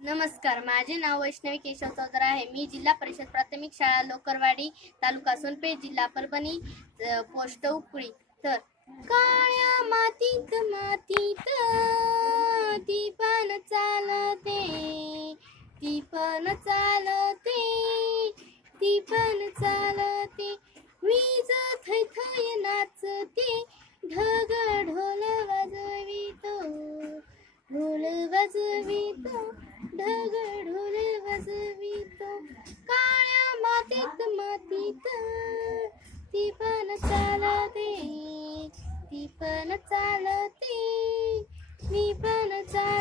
नमस्कार माझे नाव वैष्णवी केशव चौधरी आहे. मी जिल्हा परिषद प्राथमिक शाळा लोकरवाडी तालुका सोनपेठ जिल्हा परभणी पोस्ट उकळी तर काळ्या मातीत मातीत ती पण चालते ती पण चालते ती पण चालते. वीज थै थै नाचते ढग ढोल वाजवितो ढोल वाजवितो. ढग ढोल वाजवितो काळ्या मातीत मातीत ती पण चालते. ती पण चालते. मी पण चाल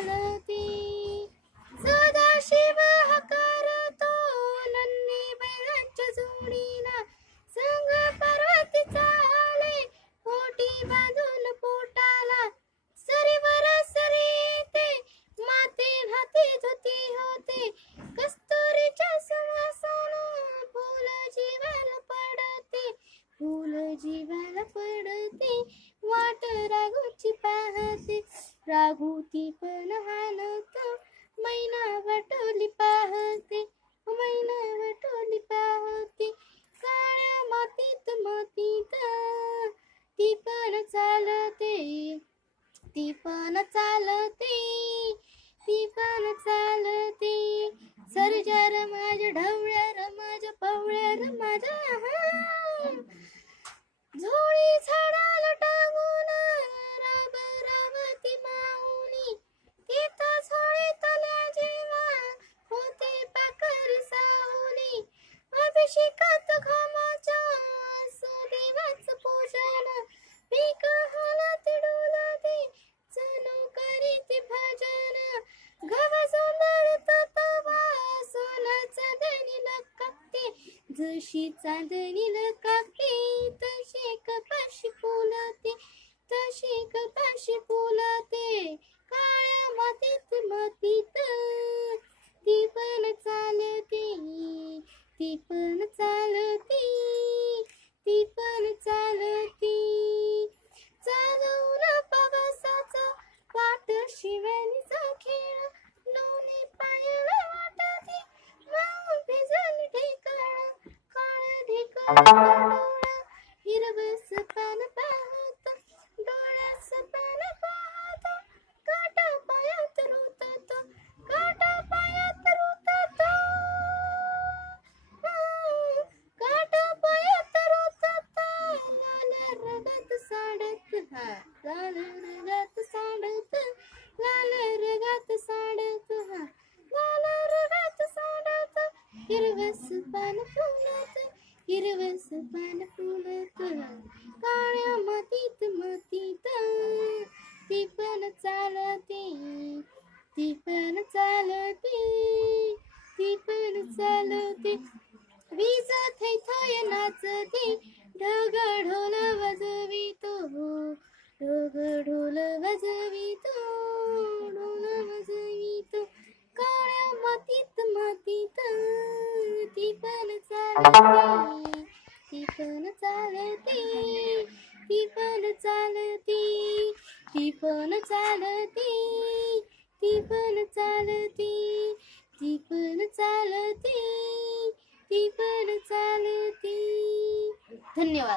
राघू पण हालत. मैना वटोली पाहते. मैना वटोली पाहते. काळ्या मातीत मातीत ती पण चालते. ती पण चालते. ती पण चालते. सरजार माझ्या ढवळ्यार माझ्या पवळ्यार माझ्या अभिषेकात घामाच्या सुदेवाच पूजन पीक हालात डोलाते जणू करीत भजन गव सुंदर तवा सोनाचा दणीला कापते जशी चांदणीला कापते तशी कपाशी फुलते तशी कपाशी फुलते काळ्या मातीत मातीत ती पण चालते. हिरवस पान पाहत डोळ्यास पान पाहत काटा पायात रुतत काटा पायात रुतत. काटा पायात रुतत लाल रगत साडत हा लाल रगत साडत लाल रगत साडत हा लाल रगत साडत. हिरवस पान फुलत हिरवस पान फुलत काळ्या मातीत मातीत ती पण चालते ती पण चालते ती पण चालते वीज थै थय नाचते ढग ढोल वाजवितो ढग ढोल वाजवितो ढोल वाजवितो काळ्या मातीत मातीत ती पण चालते पण चालते ती पण चालती ती पण चालती ती पण चालती ती पण चालती. धन्यवाद.